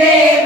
Amen.